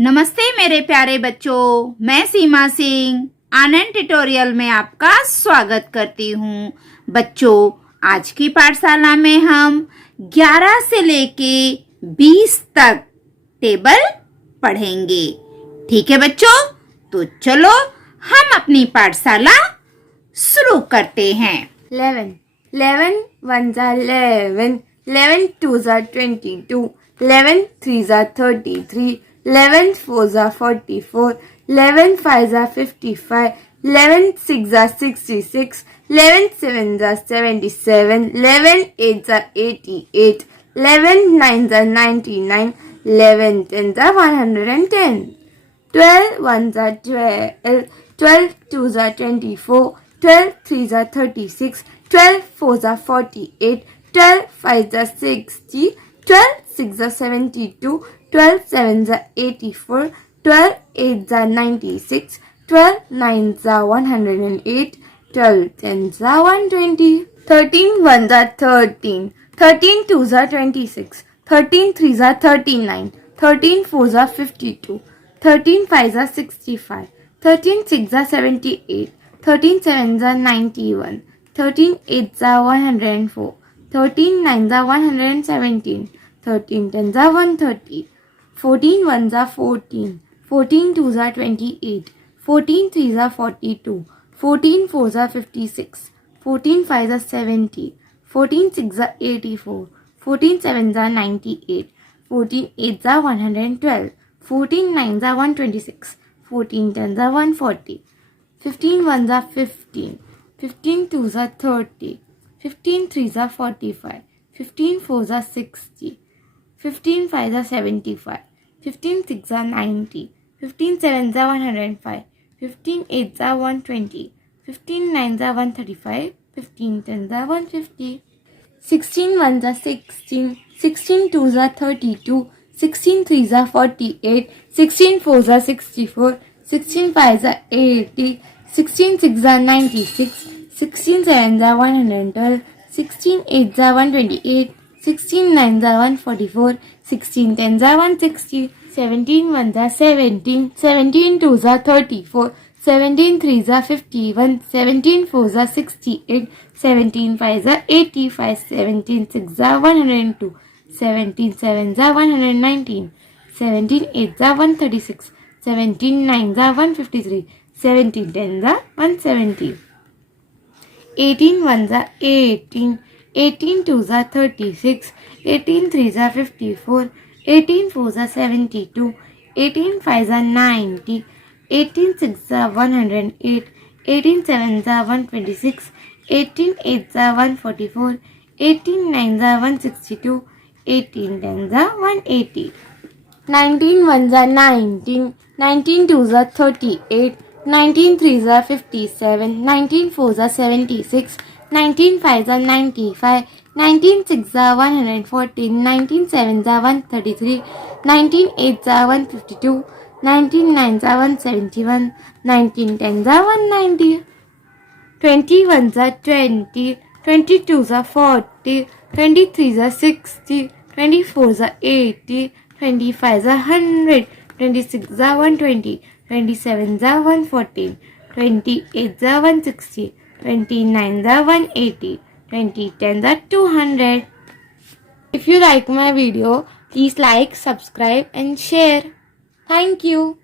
नमस्ते मेरे प्यारे बच्चों, मैं सीमा सिंह आनंद ट्यूटोरियल में आपका स्वागत करती हूँ। बच्चों, आज की पाठशाला में हम 11 से लेके 20 तक टेबल पढ़ेंगे। ठीक है बच्चों, तो चलो हम अपनी पाठशाला शुरू करते हैं। 11 11 ones are 11, 11 twos are 22, 11 threes are 33, 11 fours are 44, 11 fives are 55, 11 sixes are 66, 11 sevens are 77, 11 eights are 88, 11 nines are 99, 11 tens are 110, 12 ones are 12, 12 twos are 24, 12 threes are 36, 12 fours are 48, 12 fives are 60, 12 sixes are 72, 12 sevens are 84, 12 eights are 96, 12 nines are 108, 12 tens are 120, 13 ones are 13, 13 twos are 26, 13 threes are 39, 13 fours are 52, 13 fives are 65, 13 sixes are 78, 13 sevens are 91, 13 eights are 104, 13 nines are 117, 13 tens are 130, 14 ones are 14, 14 twos are 28, 14 threes are 42, 14 fours are 56, 14 fives are 70, 14 sixes are 84, 14 sevens are 98, 14 eights are 112, 14 nines are 126, 14 tens are 140, 15 ones are 15, 15 twos are 30, 15 threes are 45, 15 fours are 60, 15 fives are 75, 15 sixes are 90, 15 sevens are 105, 15 eights are 120, 15 nines are 135, 15 tens are 150, 16 ones are 16, 16 twos are 32, 16 threes are 48, 16 fours are 64, 16 fives are 80, 16 sixes are 96, 16 sevens are 112, 16 eights are 128, 16 nines are 144, 16 tens are 160, 17 ones are 17, 17 twos are 34, 17 threes are 51, 17 fours are 68, 17 fives are 85, 17 sixes are 102, 17 sevens are 119, 17 eights are 136, 17 nines are 153, 17 tens are 170. 18 ones are 18, 18 twos are 36, 18 threes are 54, 18 fours are 72, 18 fives are 90, 18 sixes are 108, 18 sevens are 126, 18 eights are 144, 18 nines are 162, 18 tens are 180. 19 ones are 19, 19 twos are 38, 19 threes are 57, 19 fours are 76, 19 fives are 95, 19 sixes are 114, 19 sevens are 133, 19 eights are 152, 19 nines are 171, 19 tens are 190. 20 ones are 20, 20 twos are 40, 23s are 60, 24s are 80, 25s are 100, 26s are 120, 27s are 114, 28s are 160, 29s are 180, 2010s are 200. If you like my video, please like, subscribe and share. Thank you.